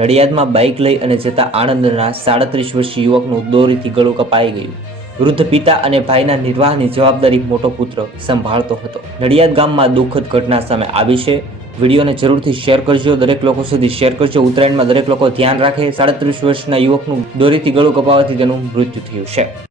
નડિયાદમાં bike લઈ અને જતા આણંદના 37 વર્ષીય યુવકનું દોરીથી ગળું કપાઈ ગયું. વૃદ્ધ પિતા અને ભાઈના નિર્વાહની જવાબદારી મોટો પુત્ર સંભાળતો હતો. નડિયાદ ગામમાં દુઃખદ ઘટના સામે આવી છે. વિડીયોને જરૂરથી શેર કરજો, દરેક લોકો સુધી શેર કરજો. ઉત્તરાયણમાં દરેક લોકો ધ્યાન રાખે. 37 વર્ષના યુવકનું દોરીથી ગળું કપાવાથી તેનું મૃત્યુ થયું છે.